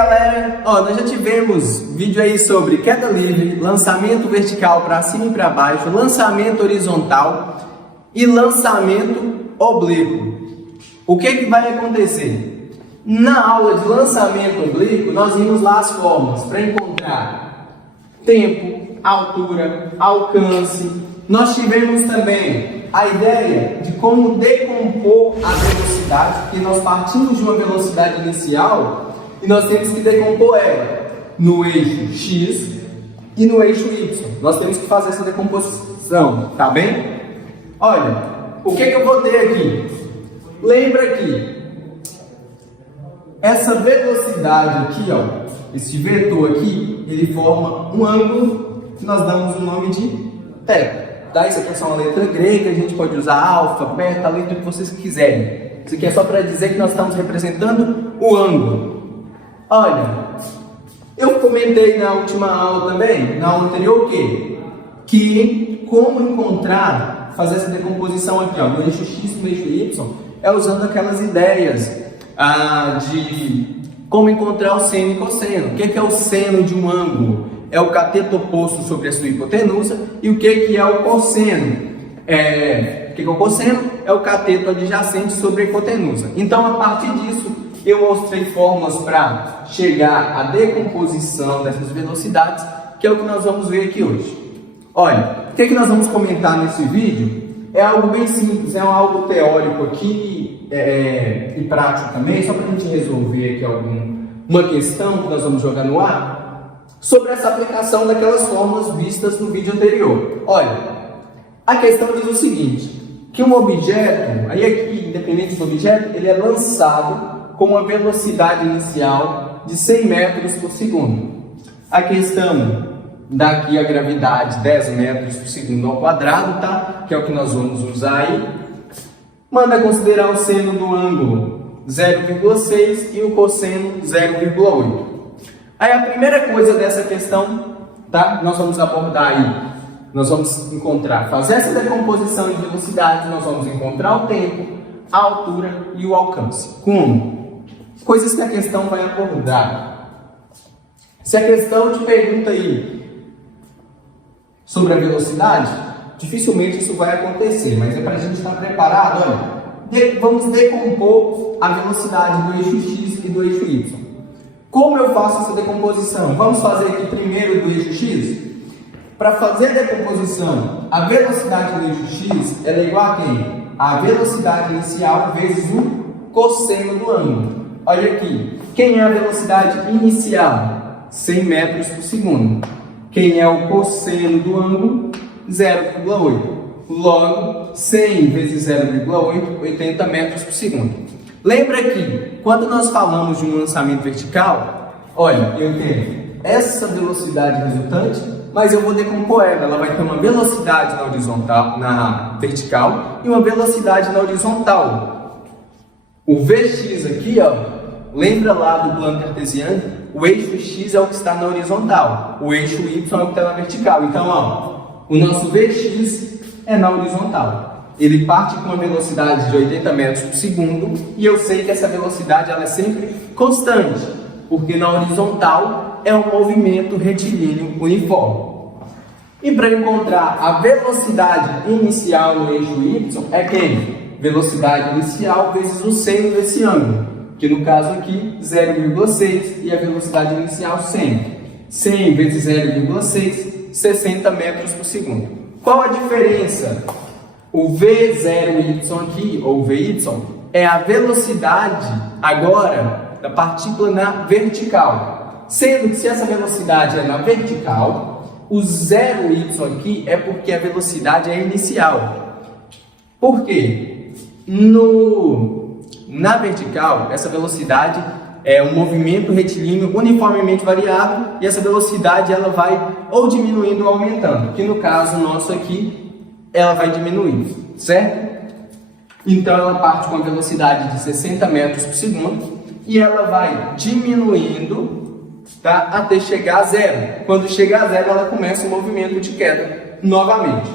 galera, nós já tivemos vídeo aí sobre queda livre, lançamento vertical para cima e para baixo, lançamento horizontal e lançamento oblíquo. O que vai acontecer? Na aula de lançamento oblíquo, nós vimos lá as formas para encontrar tempo, altura, alcance. Nós tivemos também a ideia de como decompor a velocidade, porque nós partimos de uma velocidade inicial e nós temos que decompor ela no eixo X e no eixo Y. Nós temos que fazer essa decomposição, tá bem? Olha, o que eu vou ter aqui? Lembra que essa velocidade aqui, esse vetor aqui, ele forma um ângulo que nós damos o nome de θ. Tá? Isso aqui é só uma letra grega, a gente pode usar alfa, beta, a letra que vocês quiserem. Isso aqui é só para dizer que nós estamos representando o ângulo. Olha, eu comentei na última aula também, na aula anterior, o quê? Que como encontrar, fazer essa decomposição aqui, no eixo X e no eixo Y, é usando aquelas ideias de como encontrar o seno e cosseno. O que é o seno de um ângulo? É o cateto oposto sobre a sua hipotenusa. E o que é o cosseno? O que é o cosseno? É o cateto adjacente sobre a hipotenusa. Então, a partir disso, eu mostrei fórmulas para chegar à decomposição dessas velocidades, que é o que nós vamos ver aqui hoje. Olha, o que nós vamos comentar nesse vídeo é algo bem simples, é algo teórico aqui e prático também, só para a gente resolver aqui uma questão que nós vamos jogar no ar, sobre essa aplicação daquelas fórmulas vistas no vídeo anterior. Olha, a questão diz o seguinte, que um objeto, aí aqui, independente do objeto, ele é lançado com uma velocidade inicial de 100 metros por segundo. A questão daqui a gravidade 10 metros por segundo ao quadrado, tá? Que é o que nós vamos usar aí. Manda considerar o seno do ângulo 0,6 e o cosseno 0,8. Aí a primeira coisa dessa questão, tá? Nós vamos abordar aí. Nós vamos fazer essa decomposição de velocidades, nós vamos encontrar o tempo, a altura e o alcance. Como? Coisas que a questão vai abordar. Se a questão te pergunta aí sobre a velocidade, dificilmente isso vai acontecer, mas é para a gente estar preparado. Olha, vamos decompor a velocidade do eixo X e do eixo Y. Como eu faço essa decomposição? Vamos fazer aqui primeiro do eixo X. Para fazer a decomposição, a velocidade do eixo X é igual a quem? A velocidade inicial vezes o cosseno do ângulo. Olha aqui, quem é a velocidade inicial? 100 metros por segundo. Quem é o cosseno do ângulo? 0,8. Logo, 100 vezes 0,8, 80 metros por segundo. Lembra que, quando nós falamos de um lançamento vertical, olha, eu tenho essa velocidade resultante, mas eu vou decompor ela. Ela vai ter uma velocidade na horizontal, na vertical, e uma velocidade na horizontal. O Vx aqui, lembra lá do plano cartesiano? O eixo X é o que está na horizontal, o eixo Y é o que está na vertical. Então, o nosso Vx é na horizontal. Ele parte com uma velocidade de 80 metros por segundo e eu sei que essa velocidade ela é sempre constante, porque na horizontal é um movimento retilíneo uniforme. E para encontrar a velocidade inicial no eixo Y é quem? Velocidade inicial vezes o seno desse ângulo, que no caso aqui 0,6 e a velocidade inicial 100. 100 vezes 0,6, 60 metros por segundo. Qual a diferença? O V0y aqui, ou Vy, é a velocidade agora da partícula na vertical. Sendo que se essa velocidade é na vertical, o 0y aqui é porque a velocidade é inicial. Por quê? Na vertical, essa velocidade é um movimento retilíneo uniformemente variável e essa velocidade ela vai ou diminuindo ou aumentando, que no caso nosso aqui, ela vai diminuindo, certo? Então ela parte com a velocidade de 60 metros por segundo e ela vai diminuindo, tá, até chegar a zero. Quando chegar a zero, ela começa o movimento de queda novamente.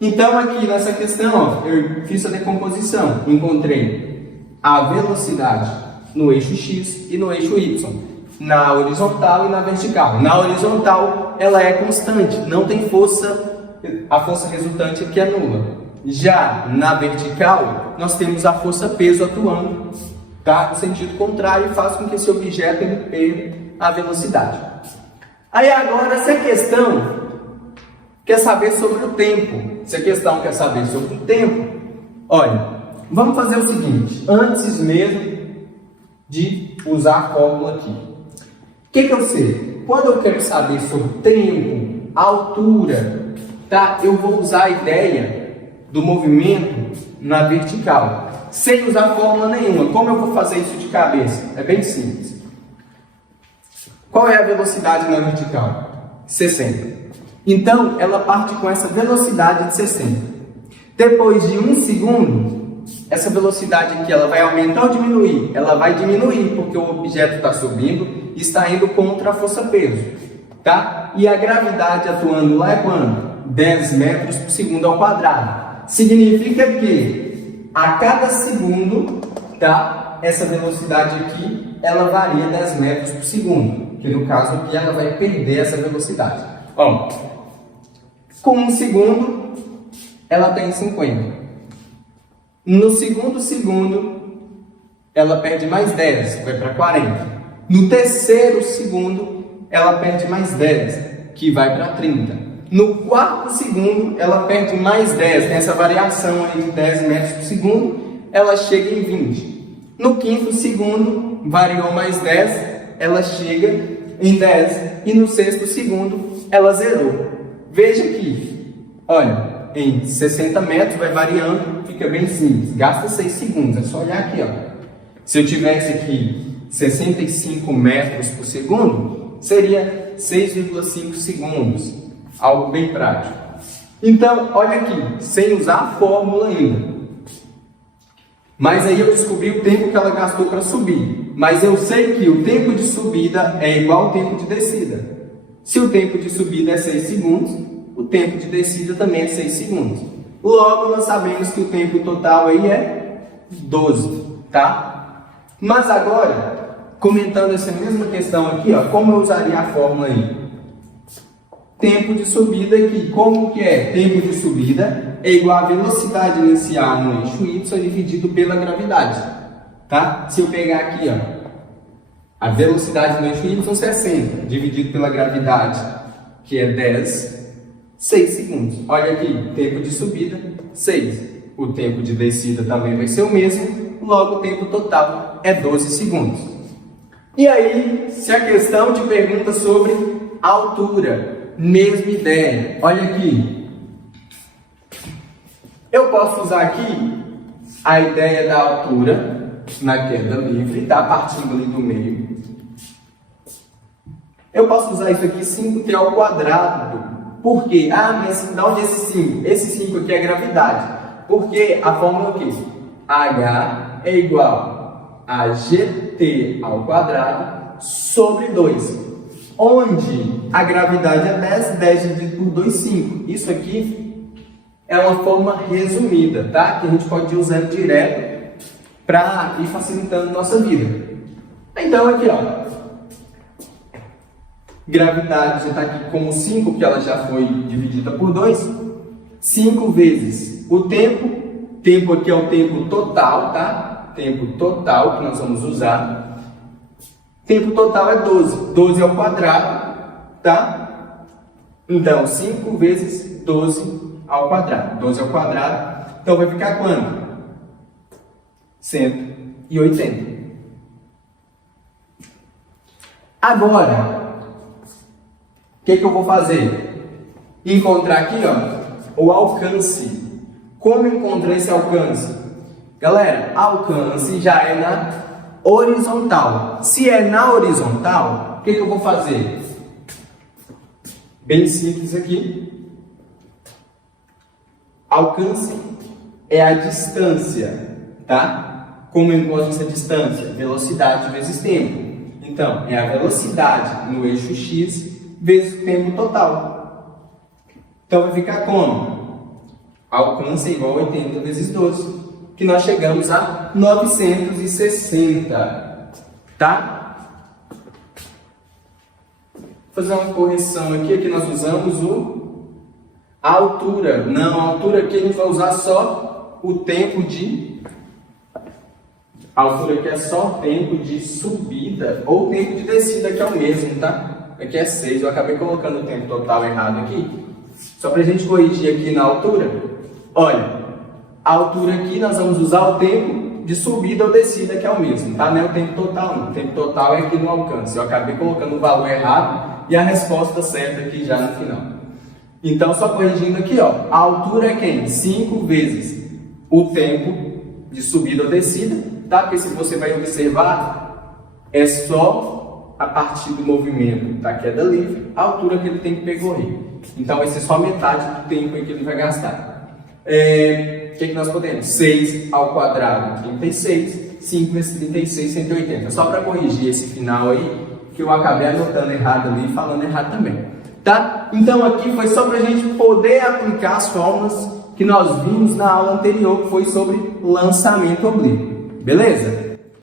Então aqui nessa questão, eu fiz a decomposição, encontrei a velocidade no eixo X e no eixo Y, na horizontal e na vertical. Na horizontal, ela é constante, não tem força, a força resultante aqui é nula. Já na vertical, nós temos a força-peso atuando, tá? No sentido contrário, faz com que esse objeto ele perca a velocidade. Aí agora, se a questão quer saber sobre o tempo, se a questão quer saber sobre o tempo, olha, vamos fazer o seguinte, antes mesmo de usar a fórmula aqui. O que eu sei? Quando eu quero saber sobre tempo, altura, tá? Eu vou usar a ideia do movimento na vertical, sem usar fórmula nenhuma. Como eu vou fazer isso de cabeça? É bem simples. Qual é a velocidade na vertical? 60. Então, ela parte com essa velocidade de 60. Depois de 1 segundo, essa velocidade aqui, ela vai aumentar ou diminuir? Ela vai diminuir, porque o objeto está subindo e está indo contra a força-peso, tá? E a gravidade atuando lá é quanto? 10 metros por segundo ao quadrado. Significa que a cada segundo, tá? Essa velocidade aqui, ela varia 10 metros por segundo, que no caso aqui ela vai perder essa velocidade. Ó, com 1 segundo, ela tem 50. No segundo segundo, ela perde mais 10, vai para 40. No terceiro segundo, ela perde mais 10, que vai para 30. No quarto segundo, ela perde mais 10, tem essa variação aí de 10 metros por segundo, ela chega em 20. No quinto segundo, variou mais 10, ela chega em 10. E no sexto segundo, ela zerou. Veja aqui, olha, em 60 metros vai variando, fica bem simples, gasta 6 segundos, é só olhar aqui, ó. Se eu tivesse aqui 65 metros por segundo, seria 6,5 segundos, algo bem prático. Então, olha aqui, sem usar a fórmula ainda. Mas aí eu descobri o tempo que ela gastou para subir. Mas eu sei que o tempo de subida é igual ao tempo de descida. Se o tempo de subida é 6 segundos, o tempo de descida também é 6 segundos. Logo, nós sabemos que o tempo total aí é 12, tá? Mas agora, comentando essa mesma questão aqui, ó, como eu usaria a fórmula aí? Tempo de subida aqui, como que é? Tempo de subida é igual a velocidade inicial no eixo Y dividido pela gravidade, tá? Se eu pegar aqui, ó, a velocidade no eixo Y 60, dividido pela gravidade, que é 10, 6 segundos. Olha aqui, tempo de subida, 6. O tempo de descida também vai ser o mesmo, logo o tempo total é 12 segundos. E aí, se a questão te pergunta sobre altura, mesma ideia. Olha aqui. Eu posso usar aqui a ideia da altura na queda livre, tá? Partindo ali do meio. Eu posso usar isso aqui 5t ao quadrado. Por quê? Ah, mas de onde é esse 5? Esse 5 aqui é gravidade. Porque a fórmula aqui, H é igual a GT ao quadrado sobre 2. Onde a gravidade é 10, 10 dividido por 2, 5. Isso aqui é uma forma resumida, tá? Que a gente pode ir usando direto para ir facilitando nossa vida. Então aqui, ó, gravidade já está aqui como 5, porque ela já foi dividida por 2. 5 vezes o tempo. Tempo aqui é o tempo total, tá? Tempo total que nós vamos usar. Tempo total é 12. 12 ao quadrado, tá? Então, 5 vezes 12 ao quadrado. 12 ao quadrado. Então, vai ficar quanto? 180. Agora, o que eu vou fazer? Encontrar aqui, ó, o alcance. Como encontrar esse alcance? Galera, alcance já é na horizontal. Se é na horizontal, o que eu vou fazer? Bem simples aqui. Alcance é a distância, tá? Como eu encontro essa distância? Velocidade vezes tempo. Então, é a velocidade no eixo X vezes o tempo total. Então, vai ficar como? Alcance é igual a 80 vezes 12, que nós chegamos a 960. tá? Vou fazer uma correção aqui nós usamos a altura. Não, a altura aqui a gente vai usar só o tempo de... A altura aqui é só o tempo de subida ou tempo de descida, que é o mesmo, tá? Aqui é 6, eu acabei colocando o tempo total errado aqui. Só pra gente corrigir aqui na altura. Olha, a altura aqui nós vamos usar o tempo de subida ou descida, que é o mesmo, tá? Não é o tempo total, não. O tempo total é aqui no alcance. Eu acabei colocando o valor errado e a resposta certa aqui já no final. Então, só corrigindo aqui, ó. A altura é quem? 5 vezes o tempo de subida ou descida, tá? Porque se você vai observar, é só a partir do movimento da queda livre, a altura que ele tem que percorrer. Então, vai ser só metade do tempo que ele vai gastar. O que nós podemos? 6 ao quadrado, 36. 5 vezes 36, 180. Só para corrigir esse final aí, que eu acabei anotando errado ali e falando errado também. Tá? Então, aqui foi só para a gente poder aplicar as fórmulas que nós vimos na aula anterior, que foi sobre lançamento oblíquo. Beleza?